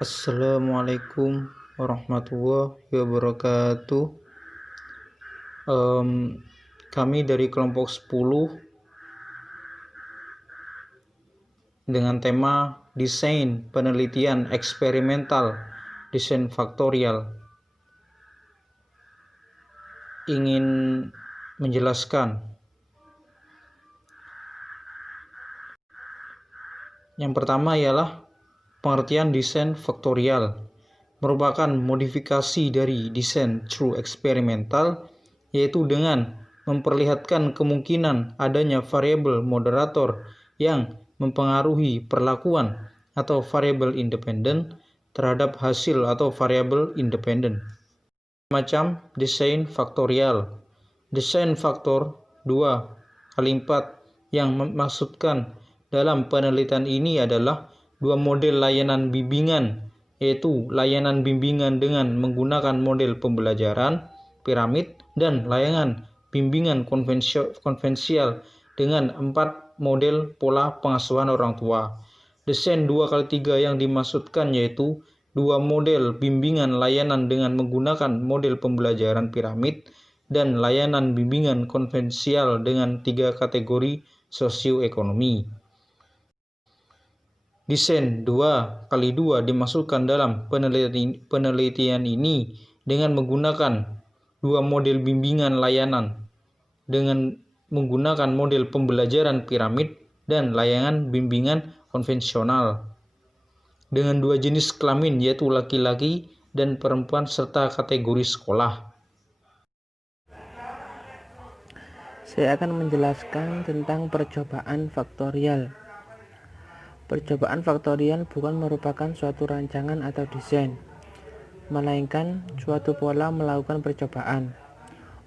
Assalamualaikum warahmatullahi wabarakatuh. Kami dari kelompok 10 dengan tema desain penelitian eksperimental desain faktorial ingin menjelaskan. Yang pertama ialah pengertian desain faktorial merupakan modifikasi dari desain true eksperimental, yaitu dengan memperlihatkan kemungkinan adanya variabel moderator yang mempengaruhi perlakuan atau variabel independen terhadap hasil atau variabel independen. Macam desain faktorial. Desain faktor 2x4 yang memaksudkan dalam penelitian ini adalah dua model layanan bimbingan, yaitu layanan bimbingan dengan menggunakan model pembelajaran piramid dan layanan bimbingan konvensional dengan 4 model pola pengasuhan orang tua. Desain 2x3 yang dimaksudkan yaitu dua model bimbingan layanan dengan menggunakan model pembelajaran piramid dan layanan bimbingan konvensional dengan 3 kategori sosioekonomi. Desain 2x2 dimasukkan dalam penelitian ini dengan menggunakan dua model bimbingan layanan dengan menggunakan model pembelajaran piramid dan layanan bimbingan konvensional dengan dua jenis kelamin yaitu laki-laki dan perempuan serta kategori sekolah. Saya akan menjelaskan tentang percobaan faktorial. Percobaan faktorial bukan merupakan suatu rancangan atau desain, melainkan suatu pola melakukan percobaan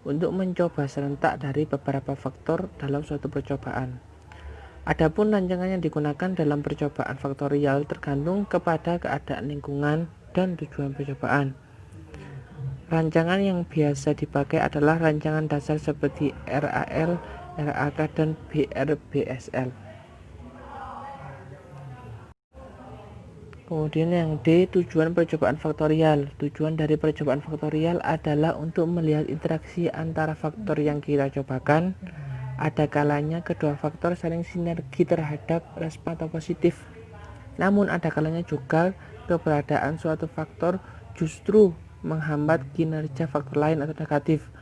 untuk mencoba serentak dari beberapa faktor dalam suatu percobaan. Adapun rancangan yang digunakan dalam percobaan faktorial tergantung kepada keadaan lingkungan dan tujuan percobaan. Rancangan yang biasa dipakai adalah rancangan dasar seperti RAL, RAK, dan BRBSL. Kemudian yang D, tujuan percobaan faktorial. Tujuan dari percobaan faktorial adalah untuk melihat interaksi antara faktor yang kita cobakan. Ada kalanya kedua faktor saling sinergi terhadap respon atau positif. Namun ada kalanya juga keberadaan suatu faktor justru menghambat kinerja faktor lain atau negatif.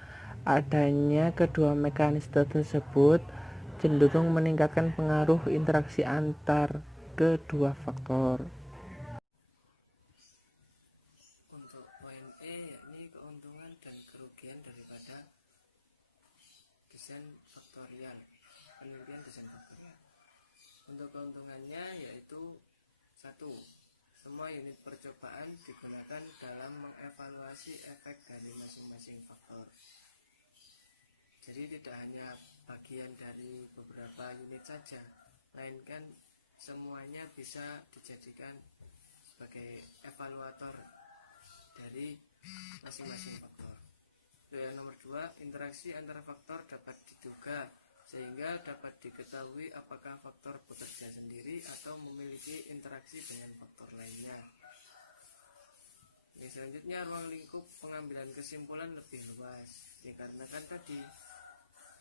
Adanya kedua mekanisme tersebut cenderung meningkatkan pengaruh interaksi antar kedua faktor. Untuk poin E, yakni keuntungan dan kerugian daripada desain faktorial, penelitian desain faktorial. Untuk keuntungannya yaitu 1. Semua unit percobaan digunakan dalam mengevaluasi efek dari masing-masing faktor. Jadi tidak hanya bagian dari beberapa unit saja, melainkan semuanya bisa dijadikan sebagai evaluator dari masing-masing faktor. Yang nomor 2, interaksi antara faktor dapat diduga sehingga dapat diketahui apakah faktor bekerja sendiri atau memiliki interaksi dengan faktor lainnya. Ini selanjutnya ruang lingkup pengambilan kesimpulan lebih luas. Dikarenakan tadi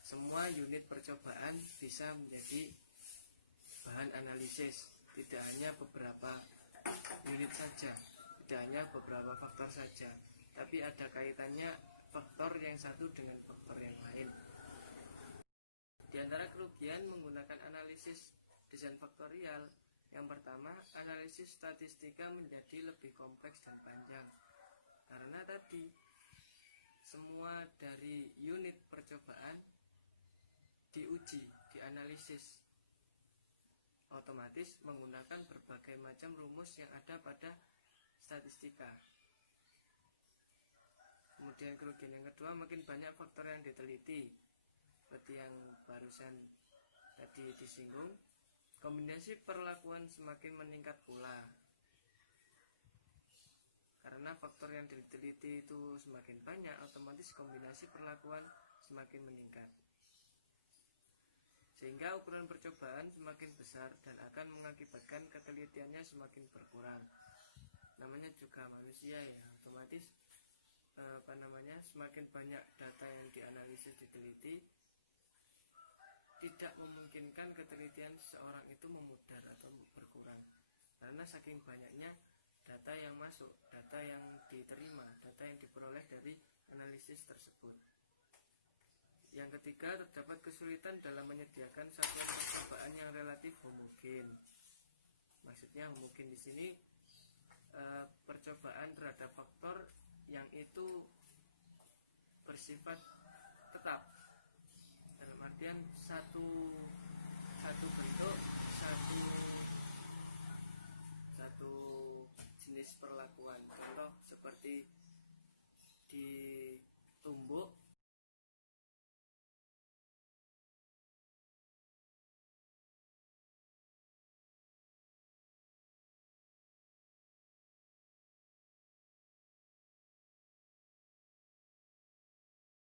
semua unit percobaan bisa menjadi bahan analisis, tidak hanya beberapa unit saja, tidak hanya beberapa faktor saja, tapi ada kaitannya faktor yang satu dengan faktor yang lain. Di antara kerugian menggunakan analisis desain faktorial, yang pertama, analisis statistika menjadi lebih kompleks dan panjang. Karena tadi semua dari unit percobaan diuji, dianalisis, otomatis menggunakan berbagai macam rumus yang ada pada statistika. Kemudian kerugian yang kedua, makin banyak faktor yang diteliti, seperti yang barusan tadi disinggung, kombinasi perlakuan semakin meningkat pula. Karena faktor yang diteliti itu semakin banyak, otomatis kombinasi perlakuan semakin meningkat. Sehingga ukuran percobaan semakin besar dan akan mengakibatkan ketelitiannya semakin berkurang. namanya juga manusia ya, otomatis semakin banyak data yang dianalisis, diteliti, tidak memungkinkan ketelitian seseorang itu memudar atau berkurang, karena saking banyaknya data yang masuk, data yang diterima, data yang diperoleh dari analisis tersebut. Yang ketiga, terdapat kesulitan dalam menyediakan satuan percobaan yang relatif homogen. Maksudnya homogen di sini percobaan terhadap faktor yang itu bersifat tetap, dalam artian satu bentuk, satu jenis perlakuan. Contoh seperti di tumbuk